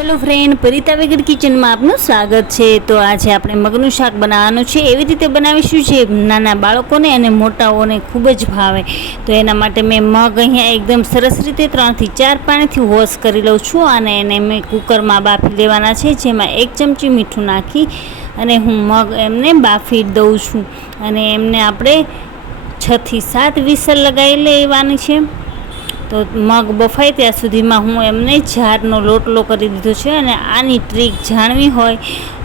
Hello friend, પરિતા વગર કિચનમાં આપનું સ્વાગત છે. તો આજે આપણે મગનું શાક બનાવવાનું છે. એવી રીતે બનાવીશું જે નાના બાળકોને અને મોટાઓને ખૂબ જ ભાવે. તો એના માટે મેં મગ અહીંયા એકદમ સરસ રીતે ત્રણથી ચાર પાણીથી વોશ કરી લઉં છું અને એને મેં કુકરમાં બાફી લેવાના છે, જેમાં એક ચમચી મીઠું નાખી અને હું મગ એમને બાફી દઉં છું. અને એમને આપણે છથી સાત વિસલ લગાવી લેવાની છે. તો મગ બફાય ત્યાં સુધીમાં હું એમને જારનો લોટલો કરી દીધો છે અને આની ટ્રીક જાણવી હોય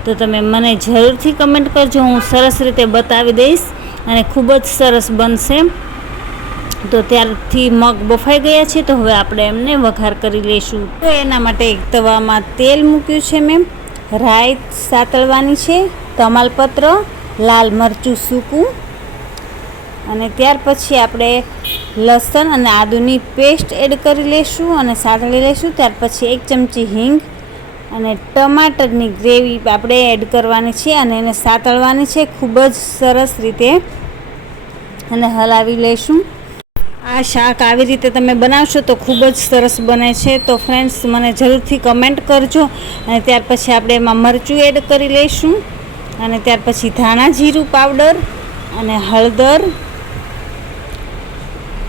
તો તમે મને જરૂરથી કમેન્ટ કરજો. હું સરસ રીતે બતાવી દઈશ અને ખૂબ જ સરસ બનશે. તો ત્યારથી મગ બફાઈ ગયા છે તો હવે આપણે એમને વઘાર કરી લઈશું. તો એના માટે એક તવામાં તેલ મૂક્યું છે મેં. રાઈ સાતળવાની છે, તમાલપત્ર, લાલ મરચું સૂકું. અને ત્યાર પછી આપણે લસણ અને આદુની પેસ્ટ એડ કરી લઈશું અને સાતળી લઈશું ત્યાર પછી એક ચમચી હિંગ અને ટમાટરની ગ્રેવી આપણે એડ કરવાની છે અને એને સાતળવાની છે. ખૂબ જ સરસ રીતે અને હલાવી લઈશું આ શાક આવી રીતે તમે બનાવશો તો ખૂબ જ સરસ બને છે. તો ફ્રેન્ડ્સ, મને જરૂરથી કમેન્ટ કરજો અને ત્યાર પછી આપણે એમાં મરચું એડ કરી લઈશું અને ત્યાર પછી ધાણા જીરું પાવડર અને હળદર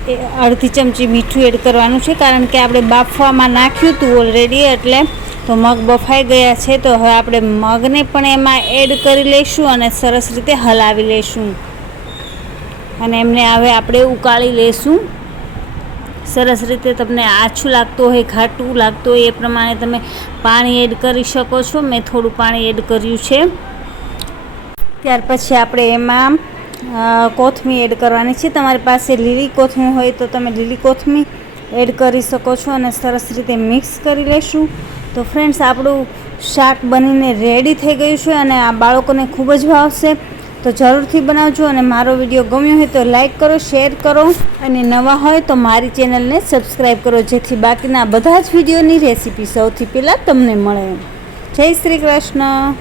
અડધી ચમચી મીઠું એડ કરવાનું છે, કારણ કે આપણે બાફવામાં નાખ્યું હતું ઓલરેડી એટલે તો મગ બફાઈ ગયા છે, તો હવે આપણે મગને પણ એમાં એડ કરી લઈશું અને સરસ રીતે હલાવી લઈશું. અને એમને હવે આપણે ઉકાળી લઈશું. સરસ રીતે તમને આછું લાગતું હોય ઘાટું લાગતું હોય, એ પ્રમાણે તમે પાણી એડ કરી શકો છો. મેં થોડું પાણી એડ કર્યું છે. ત્યાર પછી આપણે એમાં અ, કોથમીર એડ કરવાની છે. તમારી પાસે લીલી કોથમી હોય તો તમે લીલી કોથમી એડ કરી શકો છો અને સરસ રીતે મિક્સ કરી લેશું. તો ફ્રેન્ડ્સ આપણું શાક બનીને રેડી થઈ ગયું છે અને આ બાળકોને ખૂબ જ ભાવશે. તો જરૂરથી બનાવજો અને મારો વીડિયો ગમ્યો હોય તો લાઈક કરો શેર કરો અને નવા હોય તો મારી ચેનલને સબસ્ક્રાઈબ કરો. જેથી બાકીના બધા જ વિડીયોની રેસીપી સૌથી પહેલાં તમને મળે. જય શ્રી કૃષ્ણ.